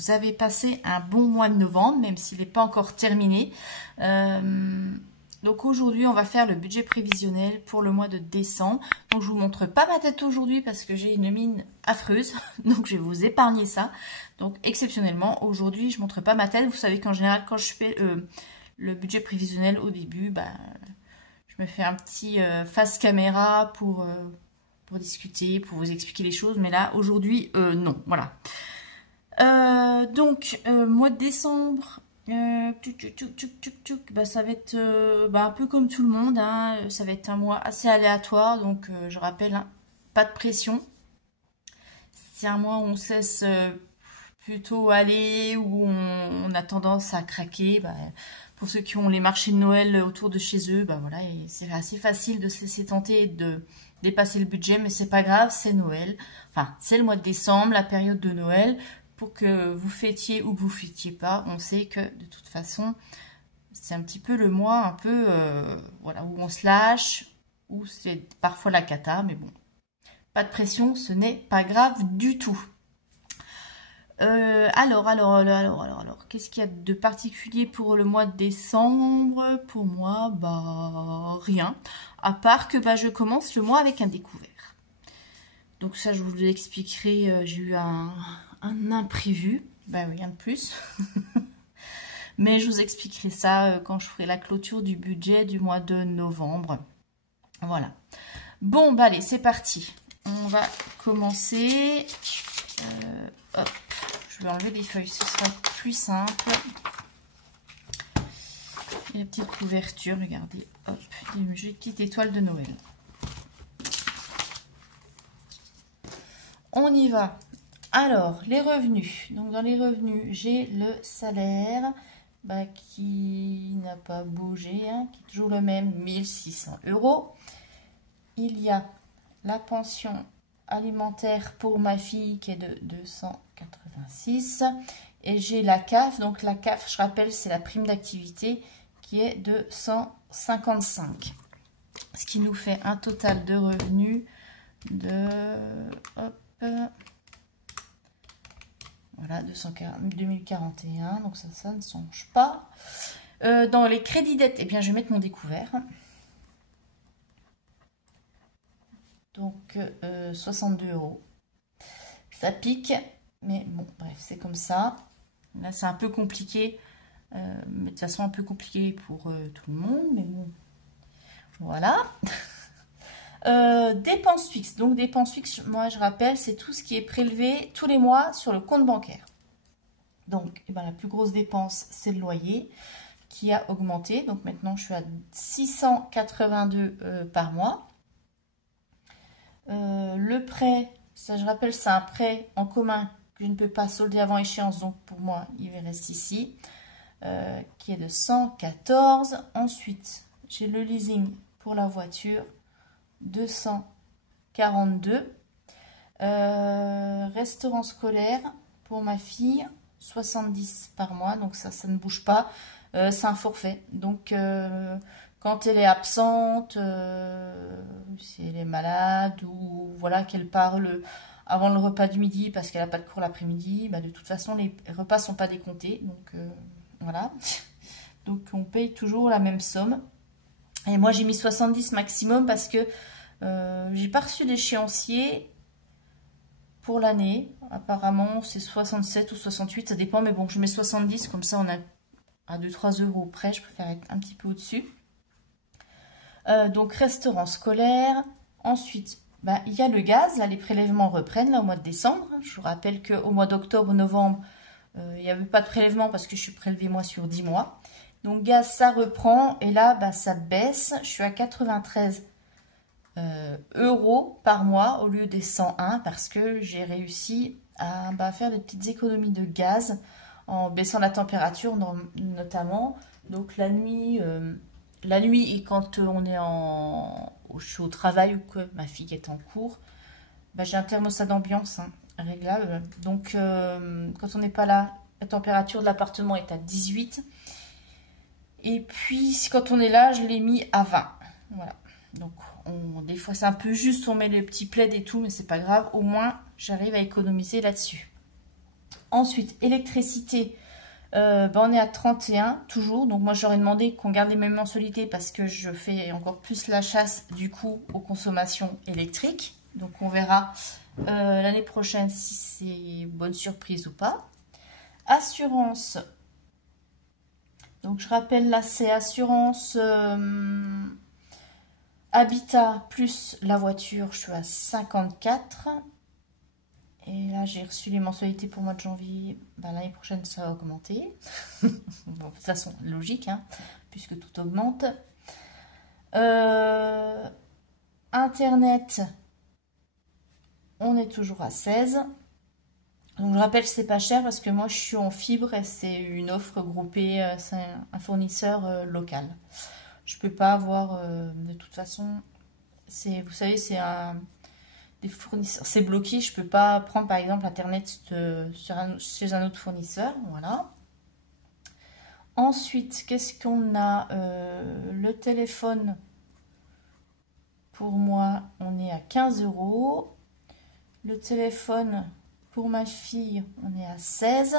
vous avez passé un bon mois de novembre, même s'il n'est pas encore terminé. Donc aujourd'hui, on va faire le budget prévisionnel pour le mois de décembre. Donc je vous montre pas ma tête aujourd'hui parce que j'ai une mine affreuse. Donc je vais vous épargner ça. Donc exceptionnellement, aujourd'hui, je montre pas ma tête. Vous savez qu'en général, quand je fais le budget prévisionnel au début, je me fais un petit face caméra pour discuter, pour vous expliquer les choses. Mais là, aujourd'hui, non. Voilà. Mois de décembre, ça va être un peu comme tout le monde, hein, ça va être un mois assez aléatoire, donc je rappelle, hein, pas de pression. C'est un mois où on se laisse plutôt aller, où on a tendance à craquer. Pour ceux qui ont les marchés de Noël autour de chez eux, voilà, c'est assez facile de se laisser tenter et de dépasser le budget, mais c'est pas grave, c'est Noël. Enfin, c'est le mois de décembre, la période de Noël. Pour que vous fêtiez ou que vous fêtiez pas, on sait que de toute façon, c'est un petit peu le mois un peu voilà, où on se lâche, où c'est parfois la cata, mais bon, pas de pression, ce n'est pas grave du tout. Alors, qu'est-ce qu'il y a de particulier pour le mois de décembre? Pour moi, rien. À part que je commence le mois avec un découvert. Donc ça, je vous l'expliquerai, j'ai eu un imprévu, rien de plus. Mais je vous expliquerai ça quand je ferai la clôture du budget du mois de novembre. Voilà. Bon, allez, c'est parti. On va commencer. Hop, je vais enlever les feuilles, ce sera plus simple. Et la petite couverture, regardez. Hop, une petite étoile de Noël. On y va. Alors, les revenus. Donc, dans les revenus, j'ai le salaire qui n'a pas bougé, hein, qui est toujours le même, 1600 €. Il y a la pension alimentaire pour ma fille qui est de 286. Et j'ai la CAF. Donc, la CAF, je rappelle, c'est la prime d'activité qui est de 155. Ce qui nous fait un total de revenus de... Hop, voilà, 2041, donc ça ne change pas. Dans les crédits dettes, je vais mettre mon découvert. Donc, 62 €. Ça pique, mais bon, bref, c'est comme ça. Là, c'est un peu compliqué, mais de toute façon, un peu compliqué pour tout le monde, mais bon, voilà. Dépenses fixes. Donc, dépenses fixes, moi, je rappelle, c'est tout ce qui est prélevé tous les mois sur le compte bancaire. Donc, la plus grosse dépense, c'est le loyer qui a augmenté. Donc, maintenant, je suis à 682 par mois. Le prêt, ça, je rappelle, c'est un prêt en commun que je ne peux pas solder avant échéance. Donc, pour moi, il reste ici, qui est de 114. Ensuite, j'ai le leasing pour la voiture. 242. Restaurant scolaire pour ma fille, 70 par mois, donc ça ne bouge pas. C'est un forfait, donc quand elle est absente, si elle est malade ou voilà qu'elle parle avant le repas du midi parce qu'elle n'a pas de cours l'après-midi, de toute façon les repas ne sont pas décomptés, donc voilà. Donc on paye toujours la même somme. Et moi, j'ai mis 70 maximum parce que j'ai pas reçu d'échéancier pour l'année. Apparemment, c'est 67 ou 68, ça dépend. Mais bon, je mets 70, comme ça, on a à 2-3 € près. Je préfère être un petit peu au-dessus. Donc, restaurant scolaire. Ensuite, il y a le gaz. Là, les prélèvements reprennent là, au mois de décembre. Je vous rappelle qu'au mois d'octobre, novembre, il n'y avait pas de prélèvement parce que je suis prélevée, moi, sur 10 mois. Donc, gaz, ça reprend. Et là, ça baisse. Je suis à 93 € par mois au lieu des 101 parce que j'ai réussi à faire des petites économies de gaz en baissant la température notamment. Donc, la nuit et quand on est je suis au travail ou que ma fille est en cours, j'ai un thermostat d'ambiance réglable. Donc, quand on n'est pas là, la température de l'appartement est à 18. Et puis, quand on est là, je l'ai mis à 20. Voilà. Donc, des fois, c'est un peu juste, on met les petits plaids et tout, mais c'est pas grave. Au moins, j'arrive à économiser là-dessus. Ensuite, électricité, on est à 31 toujours. Donc moi j'aurais demandé qu'on garde les mêmes mensualités parce que je fais encore plus la chasse du coup aux consommations électriques. Donc on verra l'année prochaine si c'est bonne surprise ou pas. Assurance. Donc je rappelle là c'est assurance habitat plus la voiture. Je suis à 54. Et là, j'ai reçu les mensualités pour le mois de janvier. Ben, l'année prochaine, ça va augmenter. Bon, de toute façon, logique, hein, puisque tout augmente. Internet, on est toujours à 16. Donc, je rappelle, c'est pas cher parce que moi, je suis en fibre et c'est une offre groupée. C'est un fournisseur local. Je peux pas avoir, de toute façon, vous savez, c'est un... des fournisseurs, c'est bloqué, je peux pas prendre par exemple internet chez un autre fournisseur, voilà. Ensuite, qu'est-ce qu'on a, le téléphone, pour moi, on est à 15 €. Le téléphone, pour ma fille, on est à 16.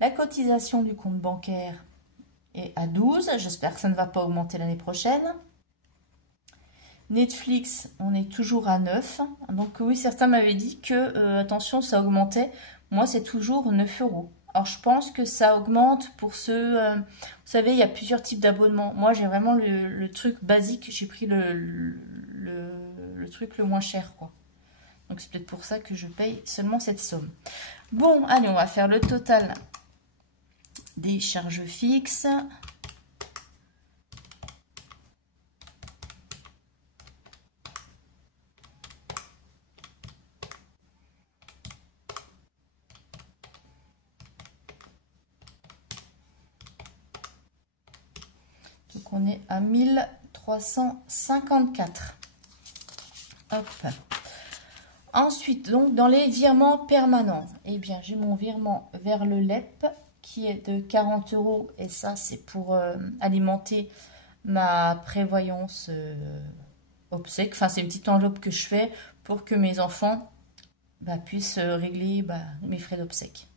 La cotisation du compte bancaire est à 12. J'espère que ça ne va pas augmenter l'année prochaine. Netflix, on est toujours à 9. Donc oui, certains m'avaient dit que, attention, ça augmentait. Moi, c'est toujours 9 €. Alors, je pense que ça augmente pour ceux... vous savez, il y a plusieurs types d'abonnements. Moi, j'ai vraiment le truc basique. J'ai pris le truc le moins cher, quoi. Donc, c'est peut-être pour ça que je paye seulement cette somme. Bon, allez, on va faire le total des charges fixes. Donc, on est à 1354. Hop. Ensuite, donc, dans les virements permanents, eh bien, j'ai mon virement vers le LEP qui est de 40 € et ça, c'est pour alimenter ma prévoyance obsèque. Enfin, c'est une petite enveloppe que je fais pour que mes enfants puissent régler mes frais d'obsèque.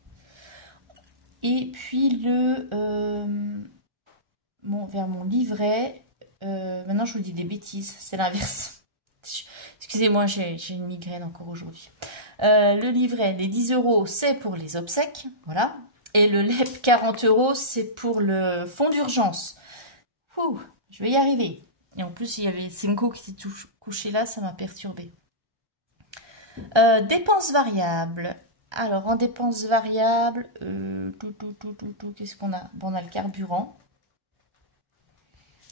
Et puis, vers mon livret, maintenant, je vous dis des bêtises, c'est l'inverse. Excusez-moi, j'ai une migraine encore aujourd'hui. Le livret, les 10 € c'est pour les obsèques, voilà. Et le LEP 40 €, c'est pour le fonds d'urgence. Je vais y arriver. Et en plus, il y avait Cinco qui était couché là, ça m'a perturbée. Dépenses variables. Alors, en dépenses variables, qu'est-ce qu'on a? Bon, on a le carburant.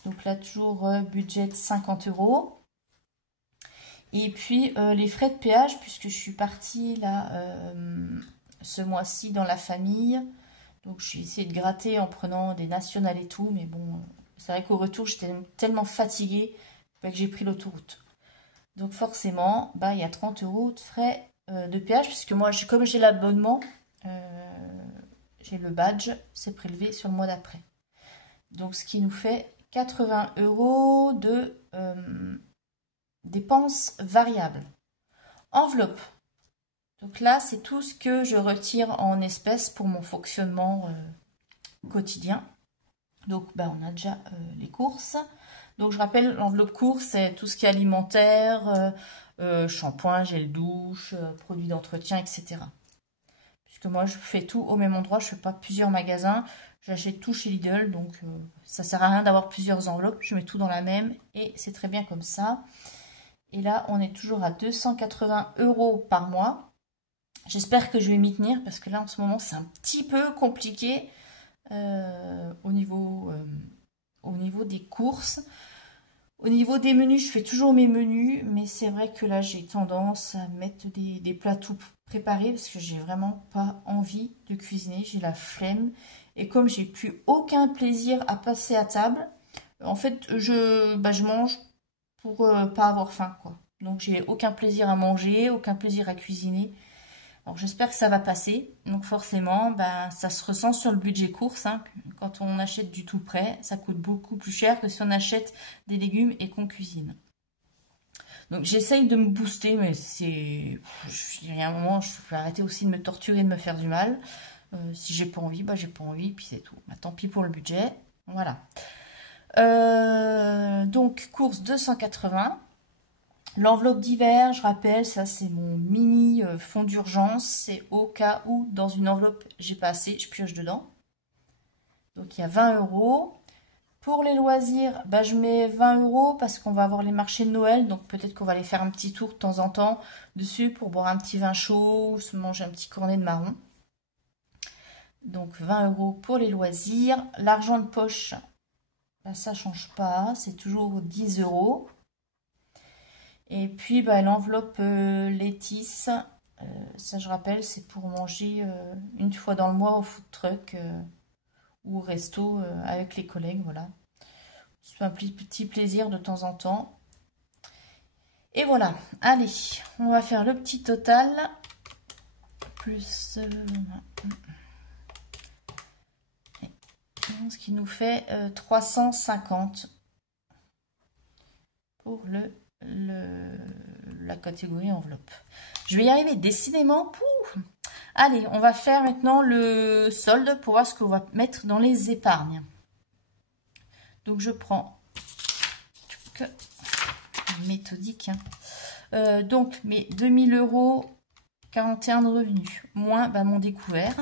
Donc là, toujours budget de 50 €. Et puis, les frais de péage, puisque je suis partie là ce mois-ci dans la famille. Donc, je vais essayer de gratter en prenant des nationales et tout. Mais bon, c'est vrai qu'au retour, j'étais tellement fatiguée que j'ai pris l'autoroute. Donc, forcément, il y a 30 € de frais de péage. Puisque moi, comme j'ai l'abonnement, j'ai le badge, c'est prélevé sur le mois d'après. Donc, ce qui nous fait 80 € de dépenses variables. Enveloppe. Donc là, c'est tout ce que je retire en espèces pour mon fonctionnement quotidien. Donc, on a déjà les courses. Donc, je rappelle, l'enveloppe course, c'est tout ce qui est alimentaire, shampoing, gel douche, produits d'entretien, etc. Puisque moi, je fais tout au même endroit. Je ne fais pas plusieurs magasins. J'achète tout chez Lidl. Donc, ça ne sert à rien d'avoir plusieurs enveloppes. Je mets tout dans la même et c'est très bien comme ça. Et là, on est toujours à 280 € par mois. J'espère que je vais m'y tenir parce que là, en ce moment, c'est un petit peu compliqué au niveau des courses. Au niveau des menus, je fais toujours mes menus, mais c'est vrai que là, j'ai tendance à mettre des plats tout préparés parce que j'ai vraiment pas envie de cuisiner. J'ai la flemme. Et comme j'ai plus aucun plaisir à passer à table, en fait, je mange pour pas avoir faim, quoi. Donc, j'ai aucun plaisir à manger, aucun plaisir à cuisiner. Alors, j'espère que ça va passer. Donc, forcément, ça se ressent sur le budget course. Hein. Quand on achète du tout prêt, ça coûte beaucoup plus cher que si on achète des légumes et qu'on cuisine. Donc, j'essaye de me booster, mais il y a un moment, je peux arrêter aussi de me torturer, de me faire du mal. Si j'ai pas envie, bah j'ai pas envie, puis c'est tout. Bah, tant pis pour le budget. Voilà. Donc, course 280. L'enveloppe d'hiver, je rappelle, ça c'est mon mini fonds d'urgence. C'est au cas où dans une enveloppe j'ai pas assez, je pioche dedans. Donc il y a 20 €. Pour les loisirs, bah, je mets 20 € parce qu'on va avoir les marchés de Noël. Donc peut-être qu'on va aller faire un petit tour de temps en temps dessus pour boire un petit vin chaud ou se manger un petit cornet de marron. Donc 20 € pour les loisirs. L'argent de poche, bah, ça change pas, c'est toujours 10 €. Et puis bah, l'enveloppe Létis, ça je rappelle, c'est pour manger une fois dans le mois au food truck ou au resto avec les collègues, voilà. C'est un petit plaisir de temps en temps. Et voilà, allez, on va faire le petit total. Plus ce qui nous fait 350 pour la catégorie enveloppe. Je vais y arriver, décidément. Pouf. Allez, on va faire maintenant le solde pour voir ce qu'on va mettre dans les épargnes. Donc je prends méthodique. Hein. Donc mes 2000 €, 41 de revenus, moins bah, mon découvert.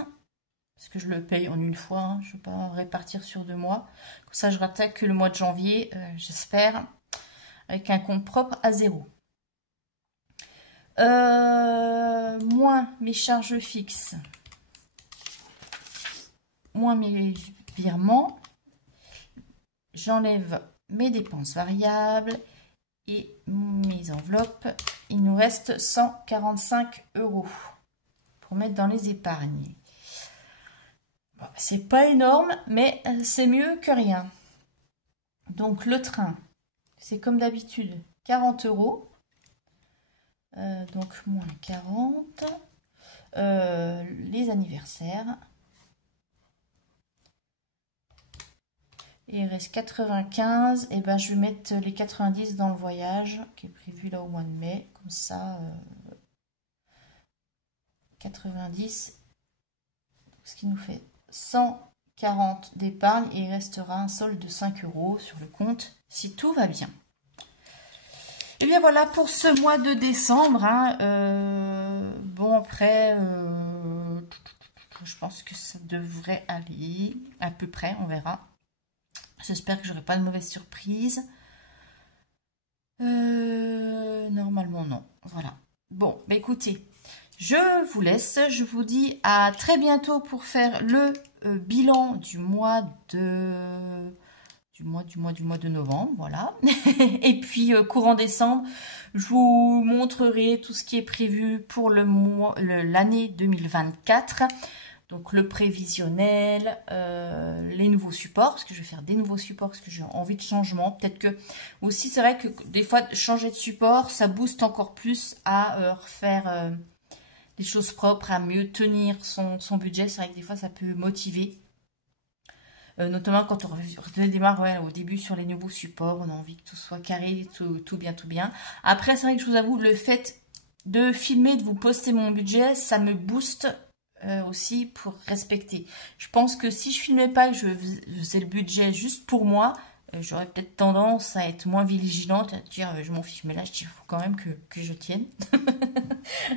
Parce que je le paye en une fois, hein. Je ne vais pas répartir sur 2 mois. Comme ça, je rattaque que le mois de janvier, j'espère, avec un compte propre à 0. Moins mes charges fixes, moins mes virements. J'enlève mes dépenses variables et mes enveloppes. Il nous reste 145 € pour mettre dans les épargnes. Bon, c'est pas énorme, mais c'est mieux que rien. Donc le train, c'est comme d'habitude 40 €. Donc moins 40. Les anniversaires. Et il reste 95. Et ben je vais mettre les 90 dans le voyage qui est prévu là au mois de mai. Comme ça, 90. Ce qui nous fait 140 d'épargne. Et il restera un solde de 5 € sur le compte si tout va bien. Et bien voilà pour ce mois de décembre. Hein. Bon après, je pense que ça devrait aller à peu près, on verra. J'espère que j'aurai pas de mauvaise surprise. Normalement non. Voilà. Bon, bah écoutez, je vous laisse. Je vous dis à très bientôt pour faire le bilan du mois de novembre, voilà. Et puis courant décembre, je vous montrerai tout ce qui est prévu pour l'année 2024. Donc le prévisionnel, les nouveaux supports, parce que je vais faire des nouveaux supports, parce que j'ai envie de changement. Peut-être que aussi, c'est vrai que des fois, changer de support, ça booste encore plus à refaire des choses propres, à mieux tenir son budget. C'est vrai que des fois, ça peut motiver. Notamment quand on redémarre au début sur les nouveaux supports, on a envie que tout soit carré, tout bien. Après, c'est vrai que je vous avoue, le fait de filmer, de vous poster mon budget, ça me booste aussi pour respecter. Je pense que si je filmais pas, que je faisais le budget juste pour moi, j'aurais peut-être tendance à être moins vigilante, à dire je m'en fiche, mais là je dis il faut quand même que je tienne.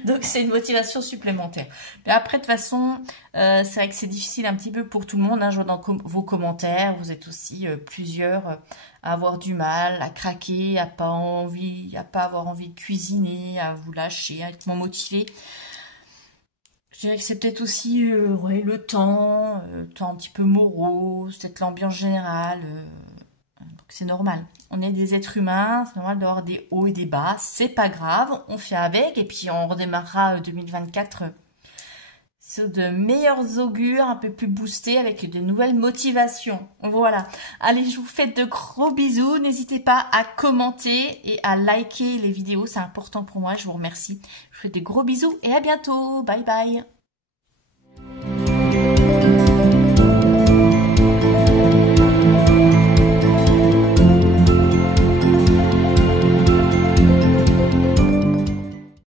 Donc c'est une motivation supplémentaire. Mais après de toute façon, c'est vrai que c'est difficile un petit peu pour tout le monde. Hein. Je vois dans vos commentaires, vous êtes aussi plusieurs à avoir du mal, à craquer, à pas avoir envie de cuisiner, à vous lâcher, à être moins motivé. Je dirais que c'est peut-être aussi ouais, le temps un petit peu morose, peut-être l'ambiance générale. C'est normal. On est des êtres humains, c'est normal d'avoir des hauts et des bas. C'est pas grave, on fait avec et puis on redémarrera 2024 sur de meilleurs augures, un peu plus boostés avec de nouvelles motivations. Voilà. Allez, je vous fais de gros bisous. N'hésitez pas à commenter et à liker les vidéos, c'est important pour moi. Je vous remercie. Je vous fais des gros bisous et à bientôt. Bye bye.